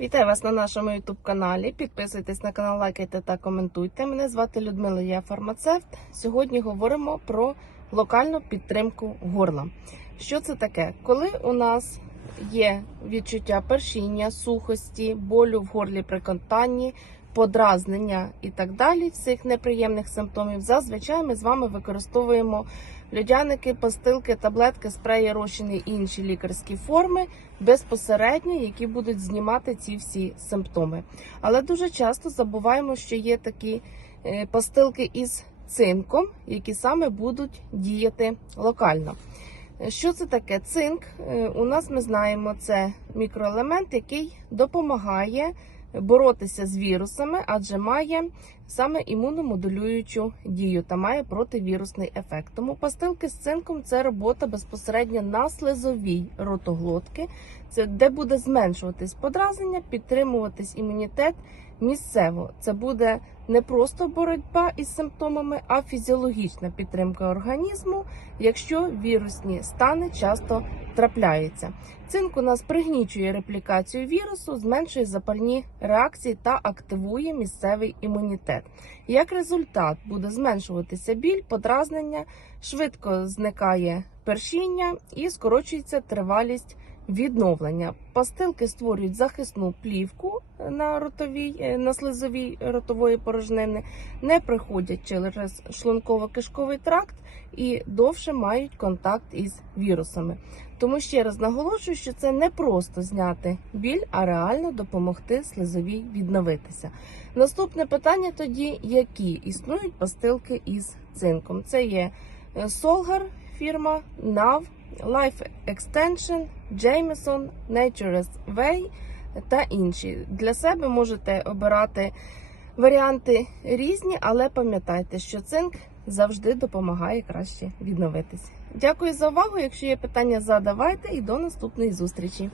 Вітаю вас на нашому youtube каналі. Підписуйтесь на канал, лайкайте та коментуйте. Мене звати Людмила, я фармацевт. Сьогодні говоримо про локальну підтримку горла. Що це таке? Коли у нас є відчуття першіння, сухості, болю в горлі при контанні, подразнення і так далі, всіх неприємних симптомів, зазвичай ми з вами використовуємо льодяники, пастилки, таблетки, спреї, розчини і інші лікарські форми безпосередньо, які будуть знімати ці всі симптоми. Але дуже часто забуваємо, що є такі е, пастилки із цинком, які саме будуть діяти локально. Що це таке? Цинк е, у нас ми знаємо, це мікроелемент, який допомагає боротися з вірусами, адже має саме імуномодулюючу дію та має противірусний ефект. Тому пастилки з цинком це робота безпосередньо на слизовій ротоглотки, це де буде зменшуватись подразнення, підтримуватись імунітет місцево. Це буде не просто боротьба із симптомами, а фізіологічна підтримка організму, якщо вірусні стани часто трапляються. Цинк у нас пригнічує реплікацію вірусу, зменшує запальні реакції та активує місцевий імунітет. Як результат буде зменшуватися біль, подразнення, швидко зникає першіння і скорочується тривалість відновлення. Пастилки створюють захисну плівку на ротовій, е, на слизовій ротової порожнини, не приходять через шлунково-кишковий тракт і довше мають контакт із вірусами. Тому ще раз наголошую, що це не просто зняти біль, а реально допомогти слизовій відновитися. Наступне питання тоді: які існують пастилки із цинком? Це є е, Солгар, фірма NAV, Life Extension, Jameson, Nature's Way та інші. Для себе можете обирати варіанти різні, але пам'ятайте, що цинк завжди допомагає краще відновитись. Дякую за увагу. Якщо є питання, задавайте і до наступної зустрічі.